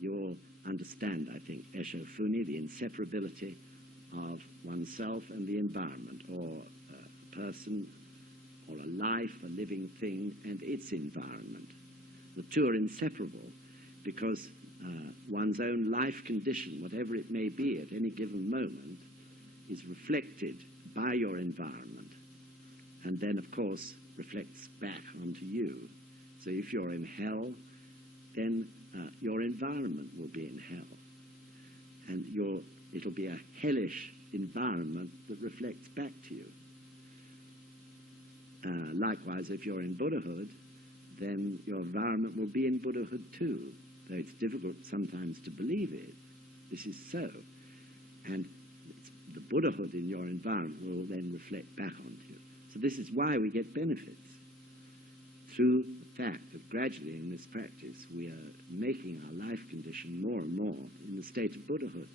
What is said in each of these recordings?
You all understand, I think, eshō-funi, the inseparability of oneself and the environment, or a person, or a life, a living thing, and its environment. The two are inseparable because one's own life condition, whatever it may be at any given moment, is reflected by your environment, and then, of course, reflects back onto you. So if you're in hell, then your environment will be in hell. And it'll be a hellish environment that reflects back to you. Likewise, if you're in Buddhahood, then your environment will be in Buddhahood too. Though it's difficult sometimes to believe it, this is so. And the Buddhahood in your environment will then reflect back onto you. So this is why we get benefits. Through the fact that gradually in this practice we are making our life condition more and more in the state of Buddhahood.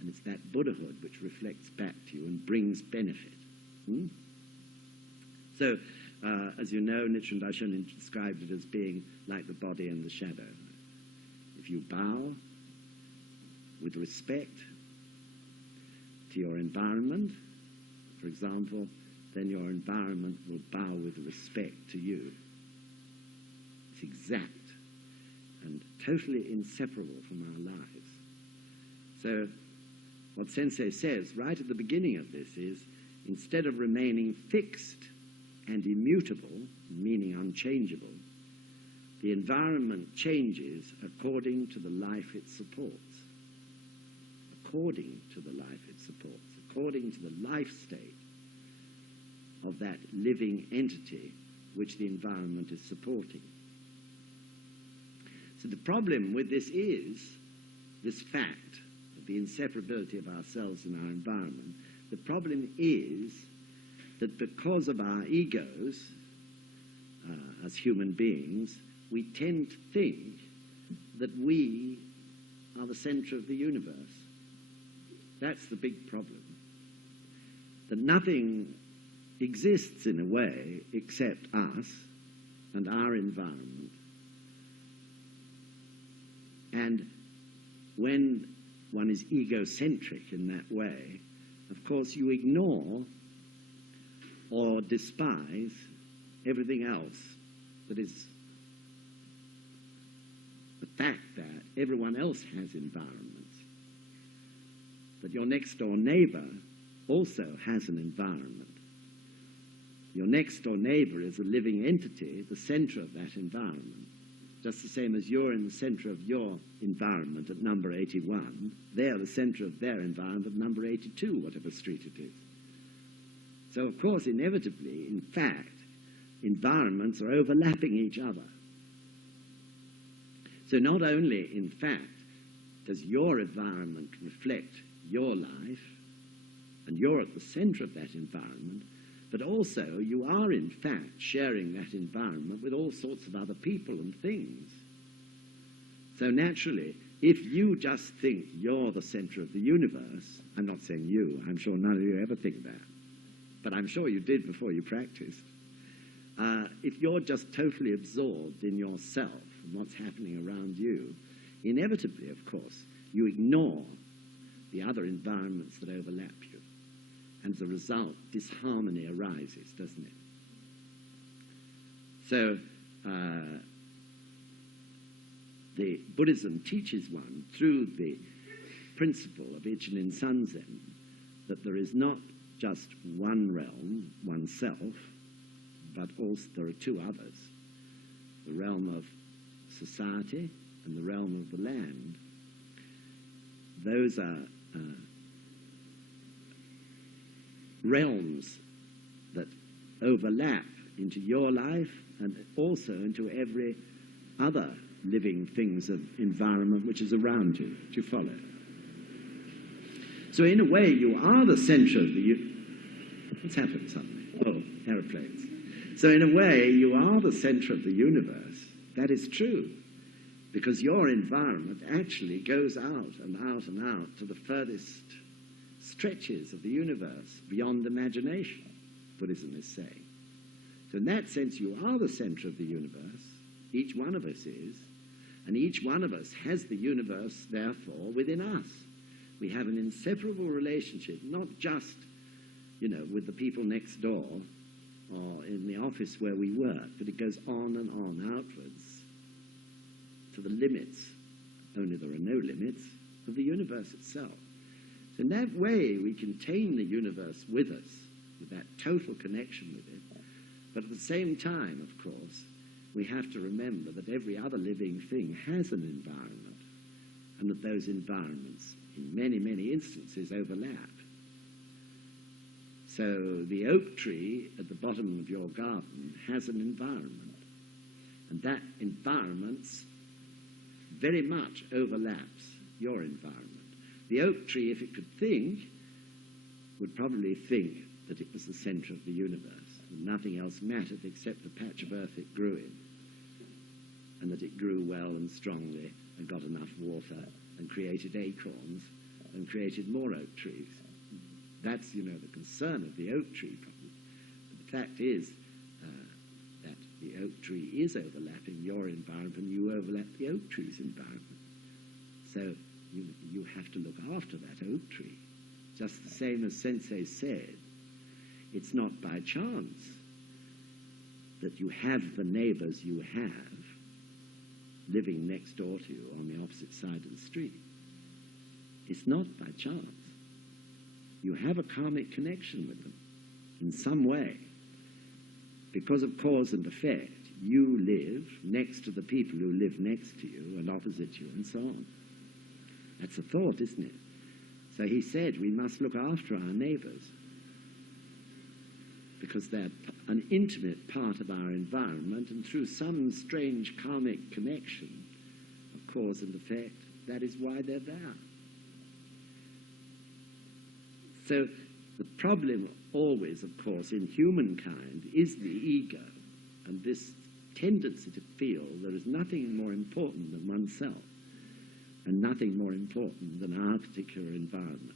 And it's that Buddhahood which reflects back to you and brings benefit. So, as you know, Nichiren Daishonin described it as being like the body and the shadow. If you bow with respect to your environment, for example, then your environment will bow with respect to you. It's exact and totally inseparable from our lives. So what Sensei says right at the beginning of this is, instead of remaining fixed and immutable, meaning unchangeable, the environment changes according to the life it supports. According to the life it supports, according to the life state of that living entity which the environment is supporting. So the problem with this is, this fact of the inseparability of ourselves and our environment, the problem is that because of our egos, as human beings, we tend to think that we are the center of the universe. That's the big problem. That nothing exists in a way except us and our environment. And when one is egocentric in that way, of course you ignore or despise everything else that is the fact that everyone else has environments, that your next door neighbor also has an environment. Your next door neighbor is a living entity, the center of that environment. Just the same as you're in the center of your environment at number 81, they're the center of their environment at number 82, whatever street it is. So, of course, inevitably, in fact, environments are overlapping each other. So not only, in fact, does your environment reflect your life, and you're at the center of that environment, but also you are, in fact, sharing that environment with all sorts of other people and things. So naturally, if you just think you're the center of the universe, I'm not saying you, I'm sure none of you ever think that, but I'm sure you did before you practiced. If you're just totally absorbed in yourself and what's happening around you, inevitably, of course, you ignore the other environments that overlap you. And as a result, disharmony arises, doesn't it? So, the Buddhism teaches one through the principle of Ichinen Sanzen that there is not just one realm, oneself, but also there are two others, the realm of society and the realm of the land. Those are realms that overlap into your life and also into every other living thing's environment which is around you. Do you follow? So in a way, you are the center of the what's happened suddenly? Oh, aeroplanes. So in a way, you are the center of the universe. That is true, because your environment actually goes out and out and out to the furthest stretches of the universe, beyond imagination, Buddhism is saying. So in that sense, you are the center of the universe. Each one of us is. And each one of us has the universe, therefore, within us. We have an inseparable relationship, not just, with the people next door or in the office where we work, but it goes on and on outwards to the limits, only there are no limits, of the universe itself. So in that way, we contain the universe with us, with that total connection with it. But at the same time, of course, we have to remember that every other living thing has an environment, and that those environments, in many, many instances, overlap. So the oak tree at the bottom of your garden has an environment, and that environment very much overlaps your environment. The oak tree, if it could think, would probably think that it was the center of the universe, and nothing else mattered except the patch of earth it grew in, and that it grew well and strongly and got enough water and created acorns and created more oak trees. That's, the concern of the oak tree problem. But the fact is that the oak tree is overlapping your environment, and you overlap the oak tree's environment. So you have to look after that oak tree. Just the same as Sensei said, it's not by chance that you have the neighbors you have living next door to you on the opposite side of the street. It's not by chance. You have a karmic connection with them in some way. Because of cause and effect, you live next to the people who live next to you and opposite you and so on. That's a thought, isn't it? So he said we must look after our neighbors because they're an intimate part of our environment, and through some strange karmic connection of cause and effect, that is why they're there. So the problem always, of course, in humankind is the ego, and this tendency to feel there is nothing more important than oneself, and nothing more important than our particular environment.